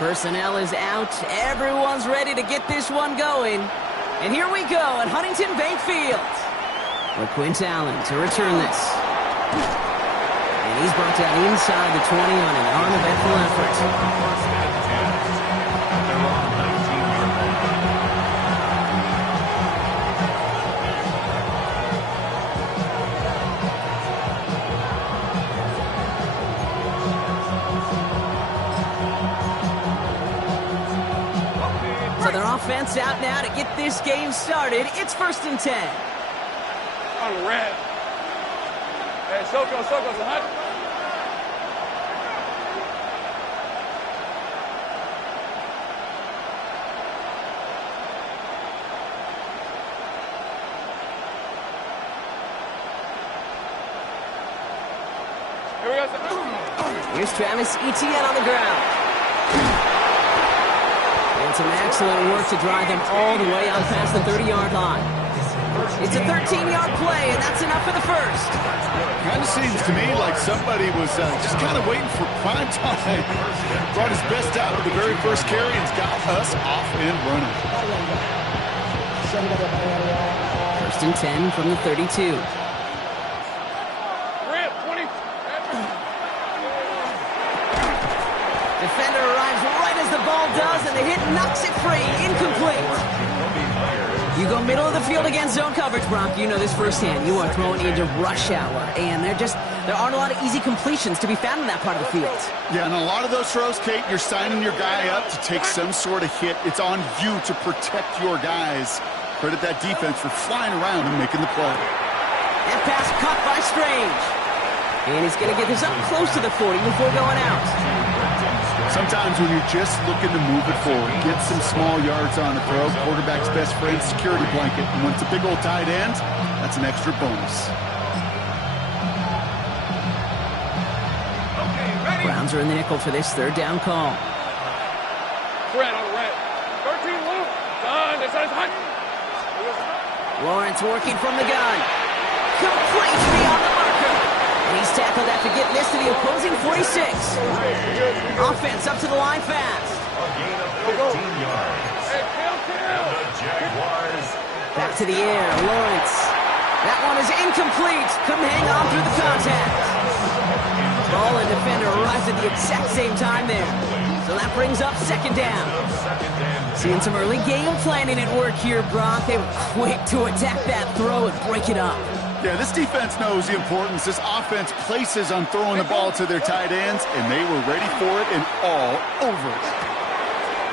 Personnel is out. Everyone's ready to get this one going. And here we go at Huntington Bank Field. LaQuint Allen to return this. And he's brought down inside the 20 on an uneventful effort. So their offense out now to get this game started. It's 1st and 10. On the red. Hey, Soko, so hot. Here we go. Here's Travis Etienne on the ground. And some excellent work to drive them all the way out past the 30-yard line. It's a 13-yard play, and that's enough for the first. Kind of seems to me like somebody was just kind of waiting for prime time. Brought his best out with the very first carry and's got us off and running. 1st and 10 from the 32. Defender arrives right as the ball does, and the hit knocks it free. Incomplete. You go middle of the field against zone coverage, Brock. You know this firsthand. You are throwing into rush hour, and there aren't a lot of easy completions to be found in that part of the field. Yeah, and a lot of those throws, Kate, you're signing your guy up to take some sort of hit. It's on you to protect your guys. Credit that defense for flying around and making the play. That pass caught by Strange. And he's going to get this up close to the 40 before going out. Sometimes when you're just looking to move it forward, get some small yards on the throw, quarterback's best friend, security blanket. And when it's a big old tight end, that's an extra bonus. Browns are in the nickel for this 3rd down call. Red on the red. 13 low. Done. This is hot. Lawrence working from the gun. Complete beyond the marker. And he's tackled after getting this to the opposing 46. Offense up to the line fast. Back to the air, Lawrence. That one is incomplete. Couldn't hang on through the contact. Ball and defender arrives at the exact same time there. So that brings up 2nd down. Seeing some early game planning at work here, Brock. They were quick to attack that throw and break it up. Yeah, this defense knows the importance this offense places on throwing the ball to their tight ends, and they were ready for it and all over it.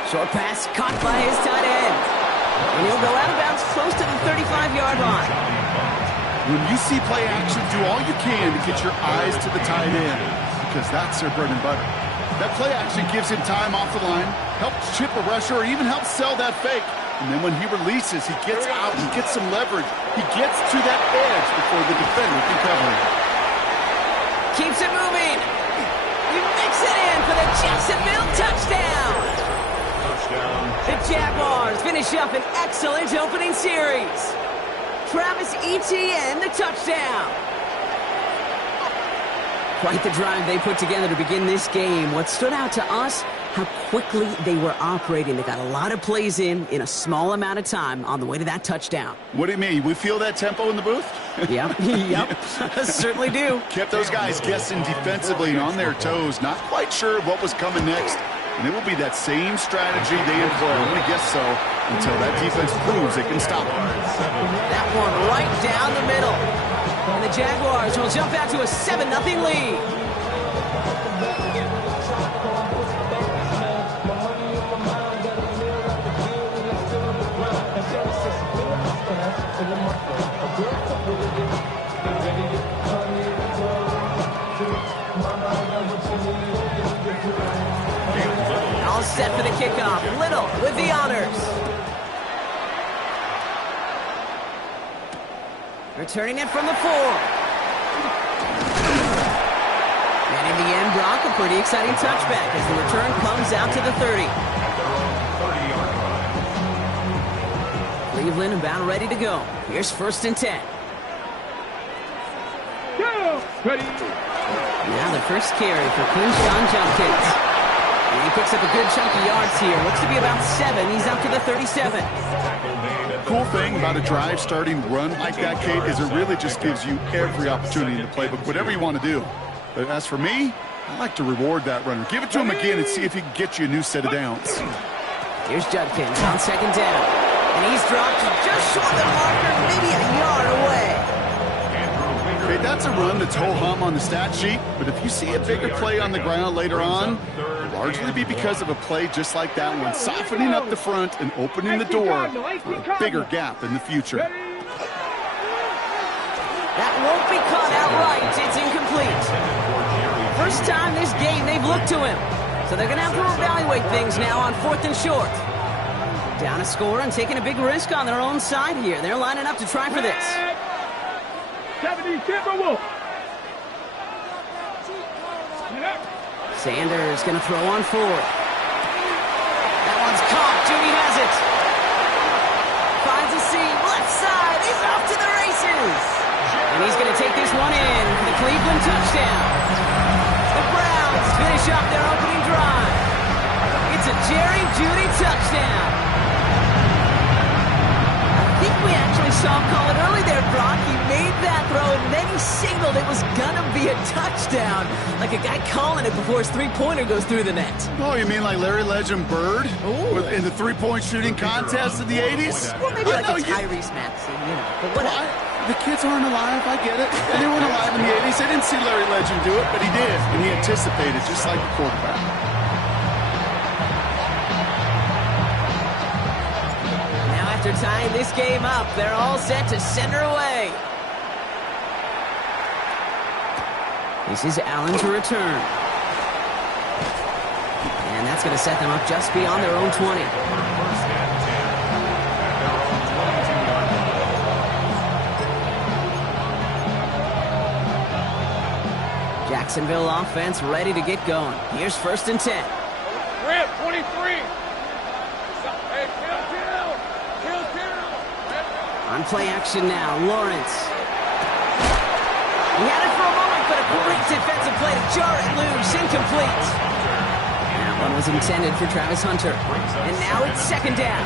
Short pass caught by his tight end. And he'll go out of bounds close to the 35-yard line. When you see play action, do all you can to get your eyes to the tight end, because that's their bread and butter. That play action gives him time off the line, helps chip a rusher, or even helps sell that fake. And then when he releases, he gets out, he gets some leverage. He gets to that edge before the defender can cover him. Keeps it moving. He makes it in for the Jacksonville touchdown. The Jaguars finish up an excellent opening series. Travis Etienne, the touchdown. Quite the drive they put together to begin this game. What stood out to us, how quickly they were operating. They got a lot of plays in a small amount of time on the way to that touchdown. What do you mean? We feel that tempo in the booth? Yep, certainly do. Kept those guys guessing defensively and on their toes, not quite sure what was coming next. And it will be that same strategy they employ. I'm going to guess so until that defense proves they can stop them. That one right down the middle. And the Jaguars will jump out to a 7-0 lead. All set for the kickoff. Little with the honors. Returning it from the 4. And in the end, Brock, a pretty exciting touchback as the return comes out to the 30. Cleveland about ready to go. Here's 1st and 10. Ready. Now the first carry for Quinshon Judkins. And he picks up a good chunk of yards here. Looks to be about 7. He's up to the 37. Cool thing about a drive starting run like that, Kate, is it really just gives you every opportunity in the playbook, whatever you want to do. But as for me, I like to reward that runner. Give it to him again and see if he can get you a new set of downs. Here's Judkins on second down. And he's dropped just short of the marker, maybe a yard away. Okay, that's a run that's ho-hum on the stat sheet, but if you see a bigger play on the ground later on, it'll largely be because of a play just like that one, softening up the front and opening the door for a bigger gap in the future. That won't be caught outright. It's incomplete. First time this game they've looked to him. So they're going to have to evaluate things now on 4th and short. Down a score and taking a big risk on their own side here. They're lining up to try for this. 70 Timberwolves. Sanders going to throw on 4th. That one's caught. Judy has it. Finds a seam. Left side. He's off to the races. And he's going to take this one in for the Cleveland touchdown. The Browns finish off their opening drive. It's a Jerry Jeudy touchdown. I think we actually saw him call it early there, Brock. He made that throw, and then he signaled it was going to be a touchdown. Like a guy calling it before his three-pointer goes through the net. Oh, you mean like Larry Legend Bird in the three-point shooting contest in the 80s? Well, maybe like a Tyrese Maxey, but whatever. The kids aren't alive, I get it. And they weren't alive in the 80s. They didn't see Larry Legend do it, but he did. And he anticipated, just like the quarterback. Now after tying this game up, they're all set to send her away. This is Allen to return. And that's going to set them up just beyond their own 20. Jacksonville offense ready to get going. Here's 1st and 10. Rip, 23. Hey, kill. On play action now, Lawrence. He had it for a moment, but a great defensive play to jar it loose, incomplete. That one was intended for Travis Hunter. And now it's 2nd down.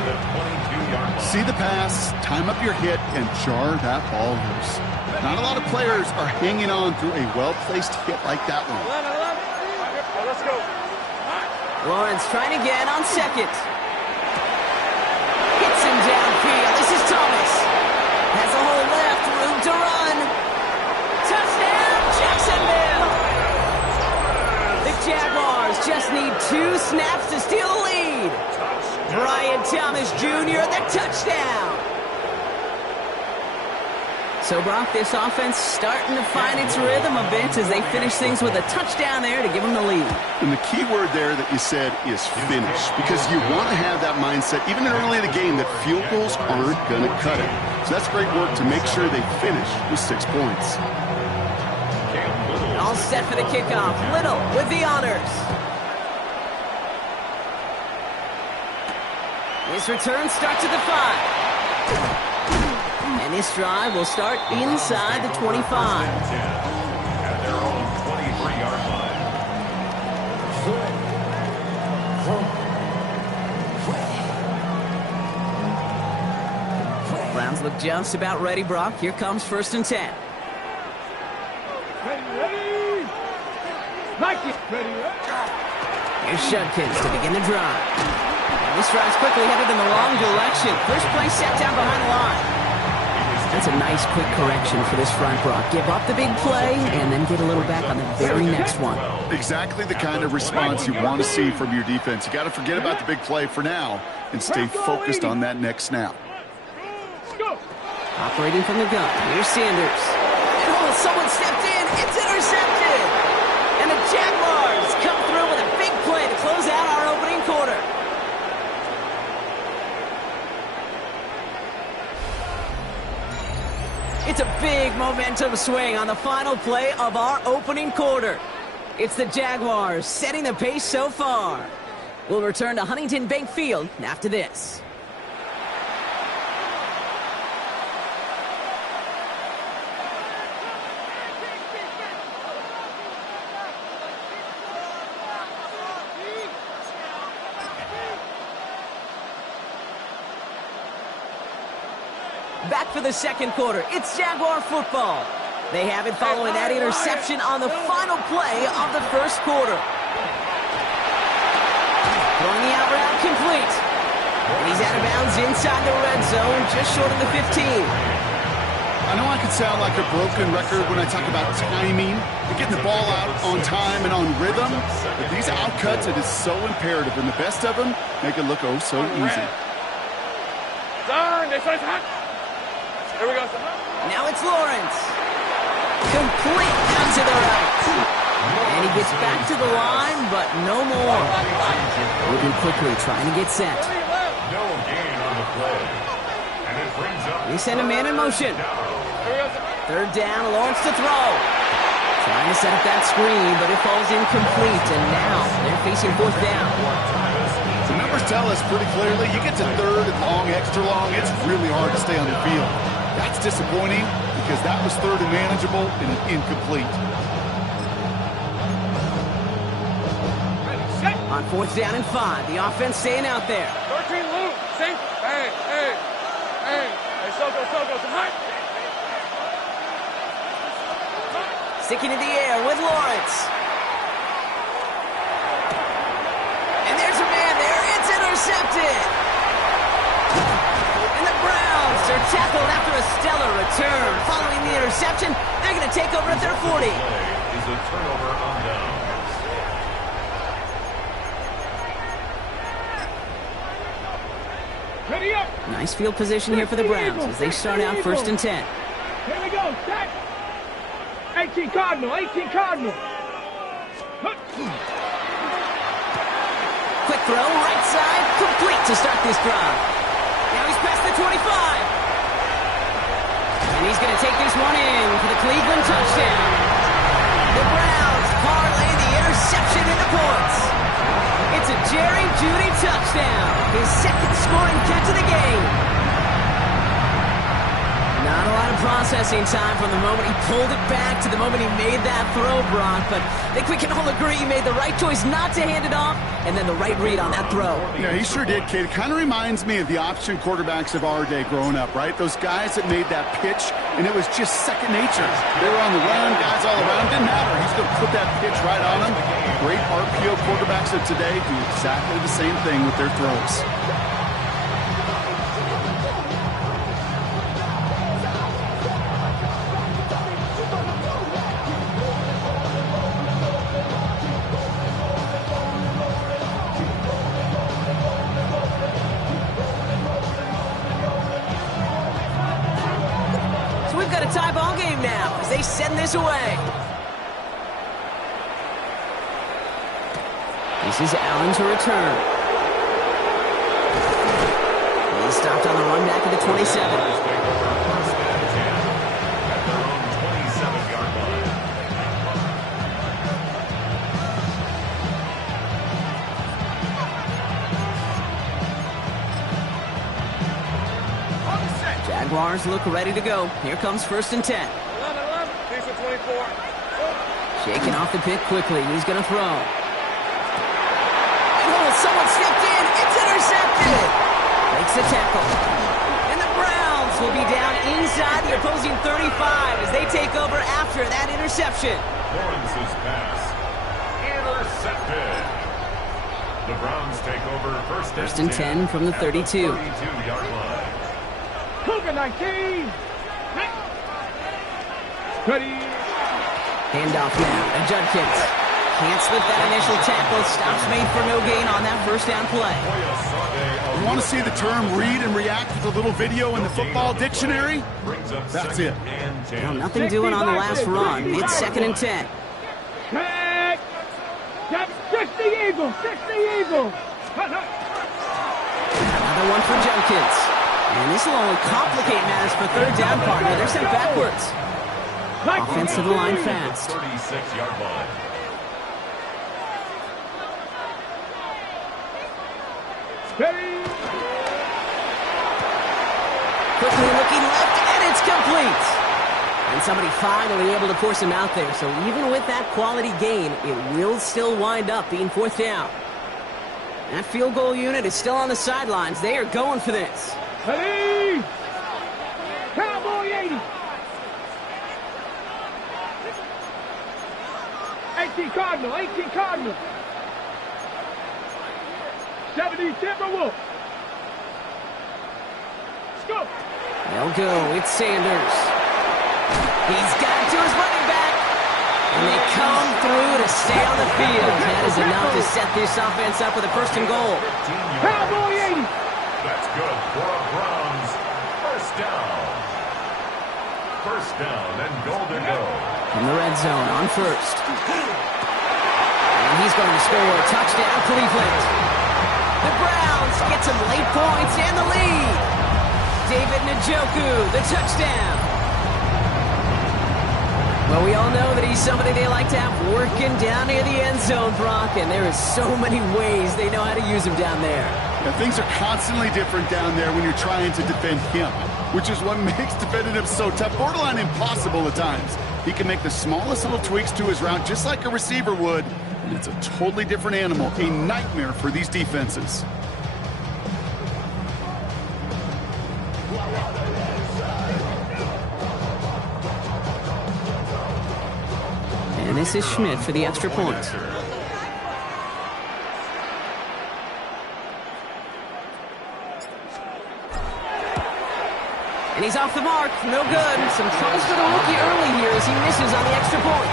See the pass, time up your hit, and jar that ball loose. Not a lot of players are hanging on through a well-placed hit like that one. 11. Let's go. Lawrence trying again on 2nd. Hits him downfield. This is Thomas. Has a hole left, room to run. Touchdown, Jacksonville! The Jaguars just need 2 snaps to steal the lead. Brian Thomas Jr., the touchdown. So, Brock, this offense starting to find its rhythm a bit as they finish things with a touchdown there to give them the lead. And the key word there that you said is finish, because you want to have that mindset, even early in the game, that field goals aren't going to cut it. So that's great work to make sure they finish with 6 points. All set for the kickoff. Little with the honors. His return starts at the 5. And this drive will start inside the 25. At their own 23-yard line. Browns look just about ready, Brock. Here comes 1st and 10. Ready. Mikey. Ready. Here's Judkins to begin the drive. And this drive's quickly headed in the wrong direction. First play set down behind the line. That's a nice quick correction for this front, Brock. Give up the big play and then get a little back on the very next one. Exactly the kind of response you want to see from your defense. You got to forget about the big play for now and stay focused on that next snap. Operating from the gun. Here's Sanders. And oh, someone stepped in. It's intercepted. And the Jaguars come through with a big play to close out our opening quarter. It's a big momentum swing on the final play of our opening quarter. It's the Jaguars setting the pace so far. We'll return to Huntington Bank Field after this. back for the second quarter. It's Jaguar football. They have it following that interception on the final play of the first quarter. Throwing the out route complete. And he's out of bounds inside the red zone, just short of the 15. I know I could sound like a broken record when I talk about timing and getting the ball out on time and on rhythm, but these out cuts, it is so imperative, and the best of them make it look oh so easy. Turn, this one's hot. Here we go. Now it's Lawrence. Complete down to the right. And he gets back to the line, but no more. Moving quickly, trying to get set. No gain on the play. And it brings up... They send a man in motion. Third down, Lawrence to throw. Trying to set up that screen, but it falls incomplete, and now they're facing fourth down. The numbers tell us pretty clearly, you get to third and long, extra long, it's really hard to stay on the field. That's disappointing because that was third and manageable and incomplete. On fourth down and 5, the offense staying out there. 13 loop. See? Hey. Hey, Soko, hot. Sticking in the air with Lawrence. And there's a man there. It's intercepted. And the Browns are tackled after a stellar return. Following the interception, they're going to take over at their 40. Is a turnover on down. Ready up. Nice field position here for the Browns as they start out first and 10. Here we go. Set. 18 Cardinal. Quick throw, right side, complete to start this drive. Now he's past the 25. And he's going to take this one in for the Cleveland touchdown. The Browns parlay the interception into points. It's a Jerry Jeudy touchdown, his second scoring catch of the game. Not a lot of processing time from the moment he pulled it back to the moment he made that throw, Brock, but I think we can all agree he made the right choice not to hand it off, and then the right read on that throw. Yeah, he sure did, kid. It kind of reminds me of the option quarterbacks of our day growing up, right? Those guys that made that pitch, and it was just second nature. They were on the run, guys all around. Didn't matter. He's going to put that pitch right on them. Great RPO quarterbacks of today do exactly the same thing with their throws. Tie ball game now as they send this away. This is Allen to return. He's stopped on the run back at the 27. Jaguars look ready to go. Here comes first and 10. 11. Decent 24. Shaking off the pick quickly. He's going to throw. Oh, someone stepped in. It's intercepted. Makes the tackle. And the Browns will be down inside the opposing 35 as they take over after that interception. Lawrence's pass intercepted. The Browns take over first and 10 from the 32. 32-yard line. Cougar 19. Ready. Handoff now to Judkins. Can't slip that initial tackle. Stops made for no gain on that first down play. You want to see the term read and react with a little video in the football dictionary? That's it. Well, nothing doing on the last run. It's second and 10. Check. Fix the eagle. Another one for Judkins. And this will only complicate matters for third down, partner. They're sent backwards. Offensive line fast. 36-yard line. Quickly looking left, and it's complete. And somebody finally able to force him out there. So even with that quality gain, it will still wind up being fourth down. That field goal unit is still on the sidelines. They are going for this. Ready. 18 Cardinal, 18 Cardinal. 70 Timberwolves. Let's go. They'll go. It's Sanders. He's got it to his running back. And they come through to stay on the field. That is enough to set this offense up with a first and goal. Cowboy 80. That's good for a Browns first down. First down and goal to go. In the red zone on first. And he's going to score a touchdown, Cleveland. The Browns get some late points and the lead. David Njoku, the touchdown. Well, we all know that he's somebody they like to have working down near the end zone, Brock, and there is so many ways they know how to use him down there. Yeah, things are constantly different down there when you're trying to defend him, which is what makes defending him so tough, borderline impossible at times. He can make the smallest little tweaks to his route just like a receiver would, and it's a totally different animal, a nightmare for these defenses. And this is Schmidt for the extra point. And he's off the mark. No good. Some troubles for the rookie early here as he misses on the extra point.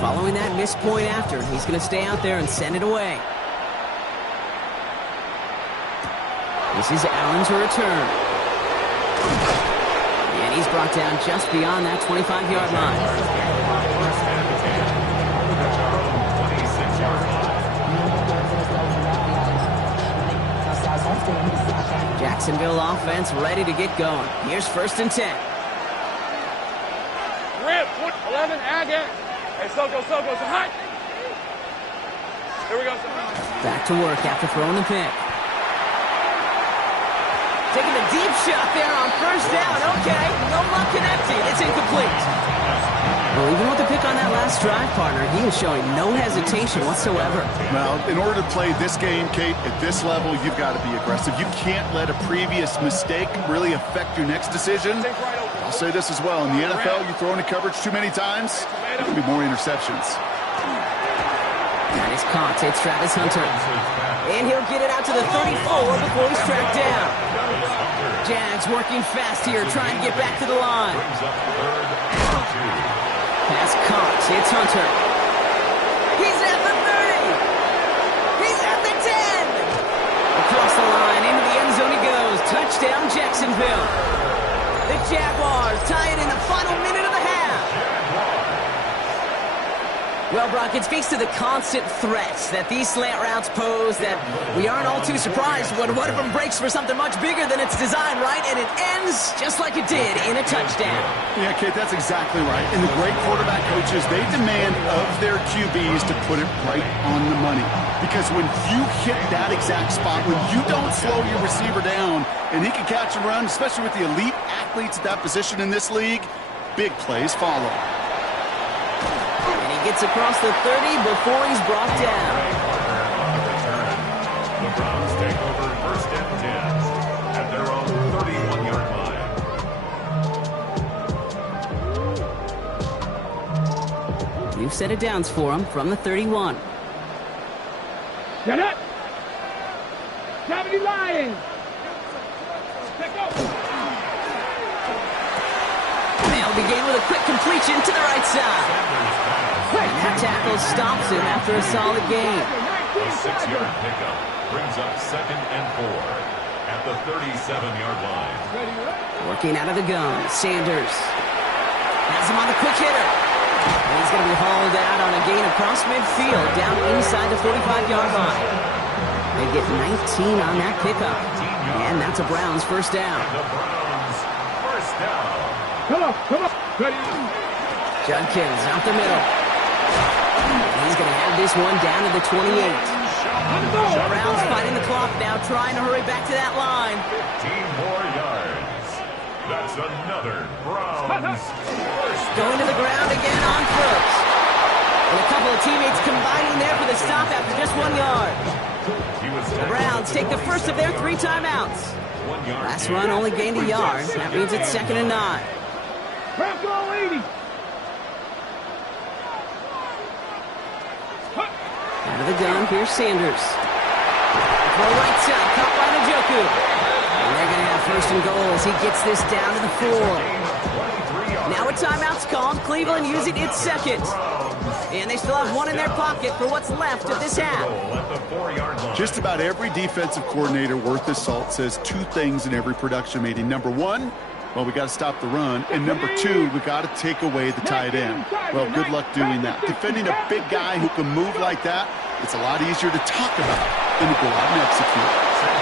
Following that missed point after, he's going to stay out there and send it away. This is Allen to return. And he's brought down just beyond that 25-yard line. Jacksonville offense ready to get going. Here's 1st and 10. Rip, 11, Agate. Hey, Soko, so hot. Here we go, Back to work after throwing the pick. Taking a deep shot there on 1st down. Okay, no luck connecting. It's incomplete. Well, even with the pick on that last drive, partner, he is showing no hesitation whatsoever. Well, in order to play this game, Kate, at this level, you've got to be aggressive. You can't let a previous mistake really affect your next decision. I'll say this as well. In the NFL, you throw into coverage too many times, there will be more interceptions. That is caught. It's Travis Hunter. And he'll get it out to the 34 before he's tracked down. Jags working fast here, trying to get back to the line. Pass caught. It's Hunter. He's at the 30. He's at the 10. Across the line, into the end zone he goes. Touchdown, Jacksonville. The Jaguars tie it in the final minute of the half. Well, Brock, it speaks to the constant threats that these slant routes pose that we aren't all too surprised when one of them breaks for something much bigger than its design, right? And it ends just like it did in a touchdown. Yeah, Kate, that's exactly right. And the great quarterback coaches, they demand of their QBs to put it right on the money. Because when you hit that exact spot, when you don't slow your receiver down and he can catch and run, especially with the elite athletes at that position in this league, big plays follow. Gets across the 30 before he's brought down. The Browns take over 1st and 10 at their own 31-yard line. New set of downs for him from the 31. Get it! 70 Lions! They'll begin with a quick completion to the right side. And that tackle stops him after a solid gain. A 6-yard pickup brings up 2nd and 4 at the 37-yard line. Working out of the gun, Sanders has him on the quick hitter. And he's going to be hauled out on a gain across midfield down inside the 45-yard line. They get 19 on that pickup. And that's a Browns 1st down. The Browns 1st down. Come on. Ready. Judkins out the middle. He's going to have this one down to the 28. The Browns fighting the clock now, trying to hurry back to that line. 15 more yards. That's another Browns first. Going to the ground again on first. And a couple of teammates combining there for the stop after just 1 yard. The Browns take the first of their 3 timeouts. Last run only gained a yard. That means it's 2nd and 9. Out of the gun, here's Sanders. Throw right side, caught by Njoku. And they're going to have 1st and goal as he gets this down to the 4. Now a timeout's called. Cleveland using its 2nd. And they still have 1 in their pocket for what's left of this half. Just about every defensive coordinator worth his salt says 2 things in every production meeting. Number 1, well, we got to stop the run. And number 2, we got to take away the tight end. Well, good luck doing that. Defending a big guy who can move like that, it's a lot easier to talk about than to go out and execute.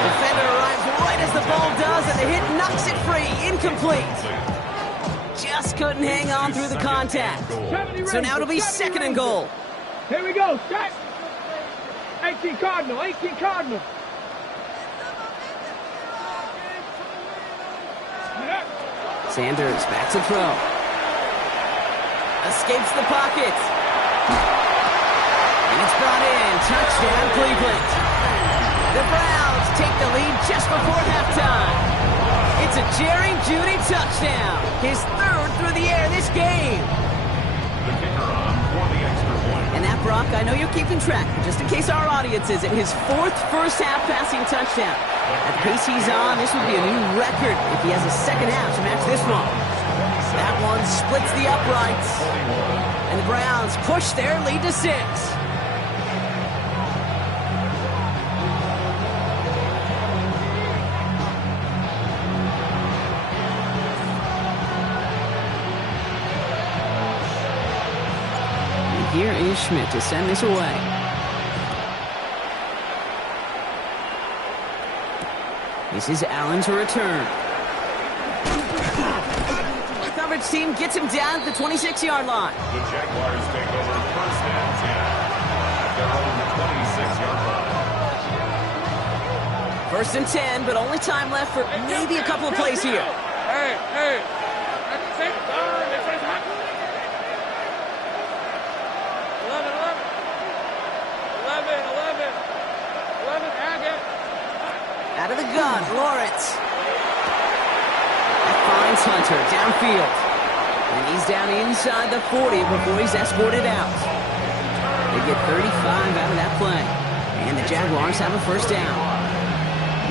Defender arrives right as the ball does, and the hit knocks it free. Incomplete. Just couldn't hang on through the contact. So now it'll be 2nd and goal. Here we go. Set. 18 Cardinal. 18 Cardinal. Sanders back to throw. Escapes the pocket. And it's brought in. Touchdown, Cleveland. The Browns take the lead just before halftime. It's a Jerry Jeudy touchdown. His 3rd through the air this game. The kicker on for the extra point. And that, Brock, I know you're keeping track, but just in case our audience isn't, his 4th first-half passing touchdown. At the pace he's on, this would be a new record if he has a 2nd half to match this one. That one splits the uprights. And the Browns push their lead to 6. Here is Schmidt to send this away. This is Allen to return. The coverage team gets him down at the 26-yard line. The Jaguars take over 1st and 10 at their own 26-yard line. 1st and 10, but only time left for maybe a couple of plays here. Hey. That's the same. That's what it's happening. 11, Agate. Out of the gun, Lawrence. That finds Hunter downfield. And he's down inside the 40 before he's escorted out. They get 35 out of that play. And the Jaguars have a 1st down.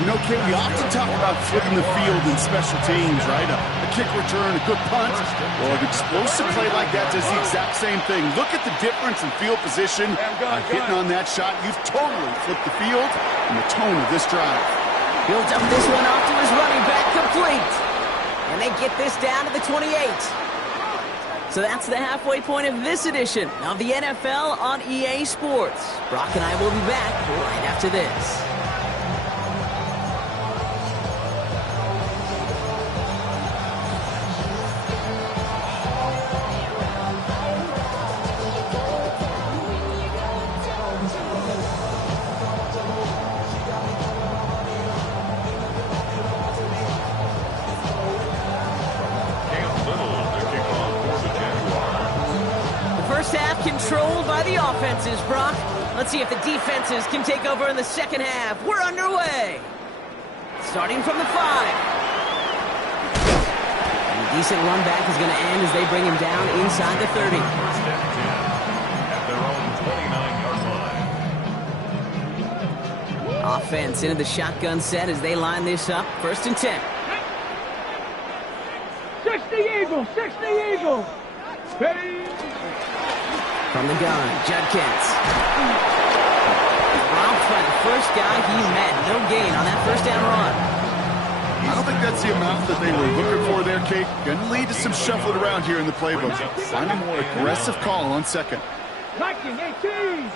You know, Kate, we often talk about flipping the field in special teams, right? A kick return, a good punt. Well, an explosive play like that does the exact same thing. Look at the difference in field position. By hitting on that shot, you've totally flipped the field and the tone of this drive. Built up this one off to his running back, complete. And they get this down to the 28. So that's the halfway point of this edition of the NFL on EA Sports. Brock and I will be back right after this. Controlled by the offenses, Brock. Let's see if the defenses can take over in the 2nd half. We're underway. Starting from the 5. And a decent run back is going to end as they bring him down inside the 30. 1st and 10 at their own 29-yard line. Offense into the shotgun set as they line this up. 1st and 10. 60 Eagle. 60 Eagle. Ready. From the gun, Judkins. Romped by the first guy he met. No gain on that 1st down run. I don't think that's the amount that they were looking for there, Kate. Going to lead to some shuffling around here in the playbook. Find a more aggressive call on 2nd. Liking 18.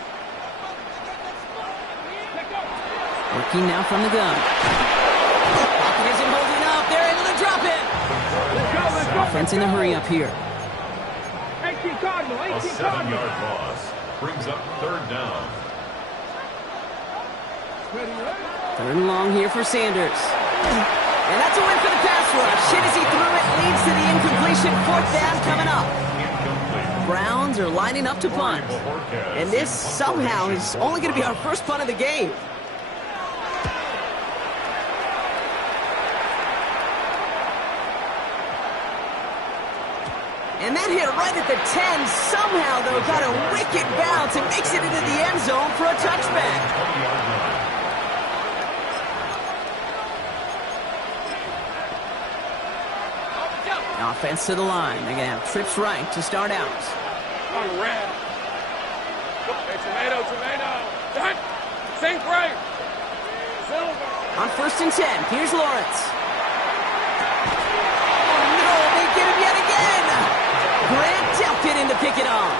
Working now from the gun. Pocket isn't holding up. They're able to drop it. Let's go. Offense in a hurry up here. 18 A 7-yard loss brings up third down. Third and long here for Sanders. And that's a win for the pass rush. Hit as he threw it, leads to the incompletion. Fourth down coming up. Browns are lining up to punt. And this somehow is only going to be our first punt of the game. And that hit right at the 10. Somehow, though, got a wicked bounce and makes it into the end zone for a touchback. Offense to the line. They're going to have trips right to start out. On red. Hey, tomato. Done. Sink right. Silver. On 1st and 10, here's Lawrence. Oh, no, they get him yet again. Grant tapped it in to pick it off.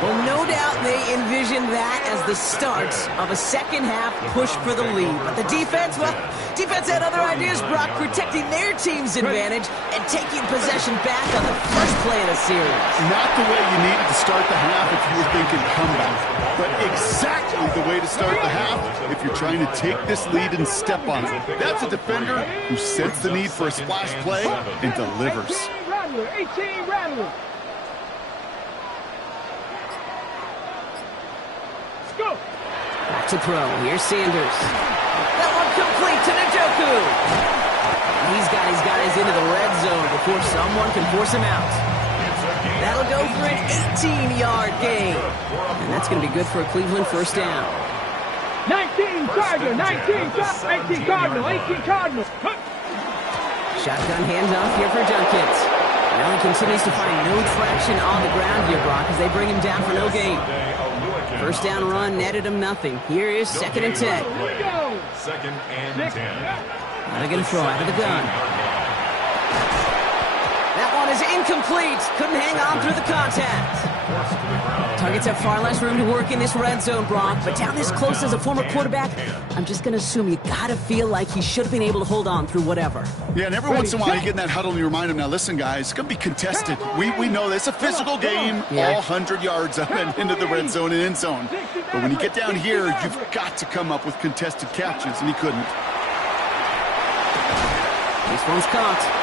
Well, no doubt they envisioned that as the start of a second-half push for the lead. But the defense, well, defense had other ideas, Brock, protecting their team's advantage and taking possession back on the first play of the series. Not the way you needed to start the half if you were thinking comeback, but exactly the way to start the half if you're trying to take this lead and step on it. That's a defender who senses the need for a splash play and delivers. 18 Rattler. Go. Back to throw. Here's Sanders. That one complete to Njoku. He's got his guys into the red zone before someone can force him out. That'll go for an 18-yard gain. And that's going to be good for a Cleveland first down. 19 Cardinal, 18 Cardinal, 18 Cardinal. Shotgun handoff here for Junkins. Now he continues to find no traction on the ground here, Brock, as they bring him down for no gain. First down run netted him nothing. Here is 2nd and 10. 2nd and 10. Now they're going to throw out of the gun. That one is incomplete. Couldn't hang on through the contact. Targets have far less room to work in this red zone, Brock, but down this close as a former quarterback, I'm just going to assume you got to feel like he should have been able to hold on through whatever. Yeah, and every once in a while you get in that huddle and you remind him, now listen, guys, it's going to be contested. We know this. It's a physical game, all 100 yards up and into the red zone and end zone. But when you get down here, you've got to come up with contested catches, and he couldn't. This one's caught.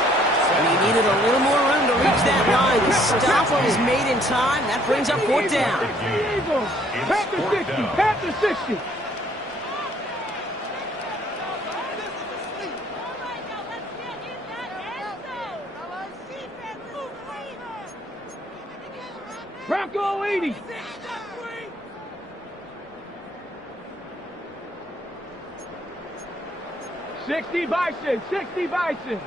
And he needed a little more room to reach that line. The stop was made in time. That brings up 4th down. Panther 60. Bronco 80. $60 Bison.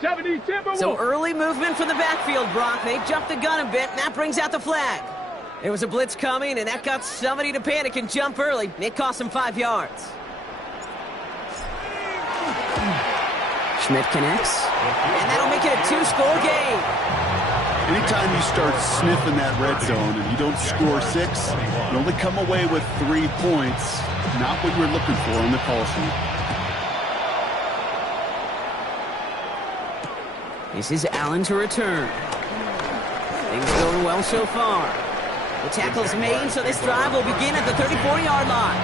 70 Timberwolves. So early movement from the backfield, Brock. They jumped the gun a bit, and that brings out the flag. There was a blitz coming, and that got somebody to panic and jump early. It cost them 5 yards. Schmidt connects, and that'll make it a 2-score game. Anytime you start sniffing that red zone and you don't score 6, you only come away with 3 points. Not what you're looking for on the call sheet. This is Allen to return. Things going well so far. The tackle's made, so this drive will begin at the 34-yard line.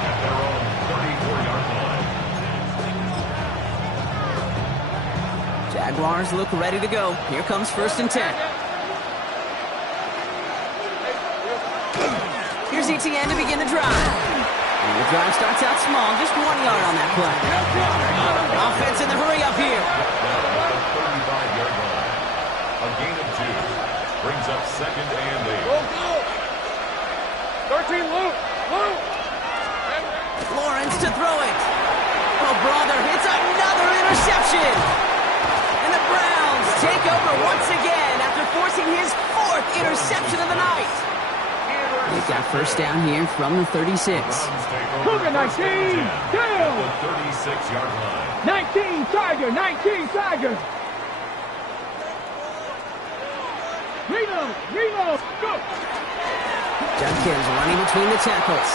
Jaguars look ready to go. Here comes 1st and 10. Here's ETN to begin the drive. And the drive starts out small, just 1 yard on that play. Offense in the hurry up here. A gain of 2 brings up 2nd and 8. Go, go. 13 Luke. Lawrence to throw it. Oh, brother, it's another interception. And the Browns take over once again after forcing his 4th interception of the night. They've got first down here from the 36. Cougar 19. Down. The 36-yard line. 19 Tiger. Reno, go! Junkins running between the tackles.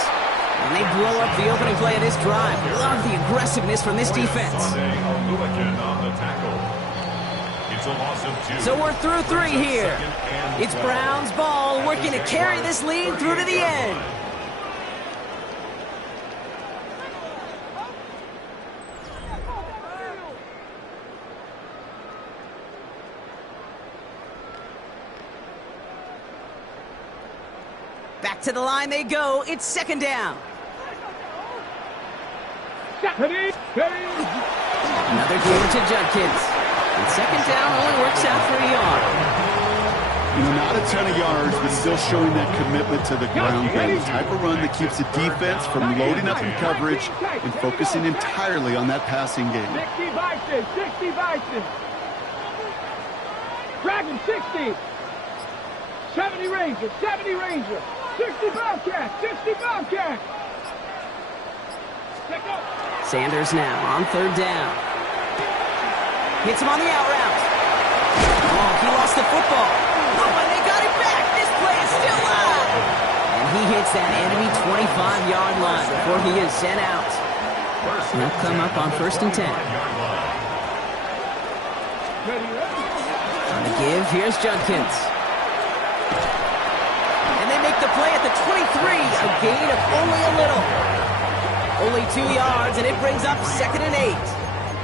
And they blow up the opening play of this drive. Love the aggressiveness from this defense. On the tackle. It's It's a loss of 2. So we're through 3 here. It's Browns ball, working to carry this lead through to the end. Back to the line they go. It's 2nd down. Another gain to Judkins. And 2nd down only works out for a yard. You know, not a ton of yards, but still showing that commitment to the ground game. The type of run that keeps the defense from loading up in coverage and focusing entirely on that passing game. 60 Vikings, 60 Vikings. Dragon 60. 70 Ranger, 70 Ranger. 60 Bobcat, 60 Bobcat. Sanders now on 3rd down. Hits him on the out route. Oh, he lost the football. Oh, and they got it back. This play is still live. And he hits that enemy 25-yard line before he is sent out. And they'll come up on 1st and 10. On the give, here's Judkins. And they make the play at the 23, a gain of only a little. Only 2 yards, and it brings up 2nd and 8.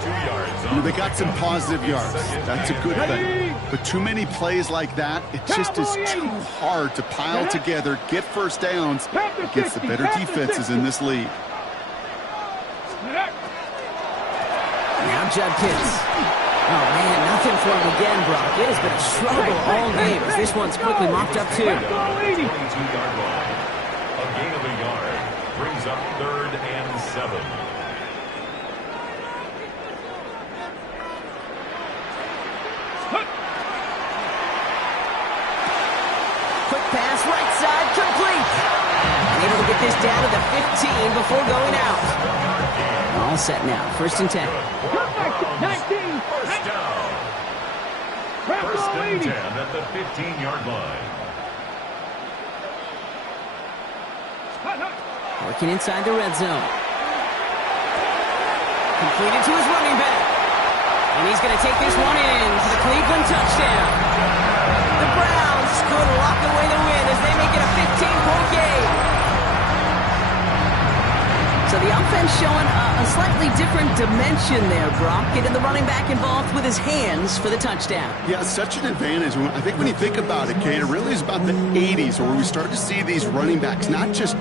2 yards. You know, they got some positive yards. That's a good thing. But too many plays like that, it just is too hard to pile together, get 1st downs against the better defenses in this league. Now Judkins. Oh, man, nothing for him again, Brock. It has been a struggle all game as this one's quickly mopped up, too. 22-yard line. A gain of a yard brings up 3rd and 7. Quick pass, right side, complete. Able to get this down to the 15 before going out. All set now, 1st and 10. 19. 1st down. 1st and 10 at the 15-yard line. Working inside the red zone. Completed to his running back. And he's going to take this one in for the Cleveland touchdown. The Browns could lock away the win as they make it a 15-point game. So the offense showing a slightly different dimension there, Brock. Getting the running back involved with his hands for the touchdown. Yeah, such an advantage. I think when you think about it, Kate, it really is about the 80s where we start to see these running backs not just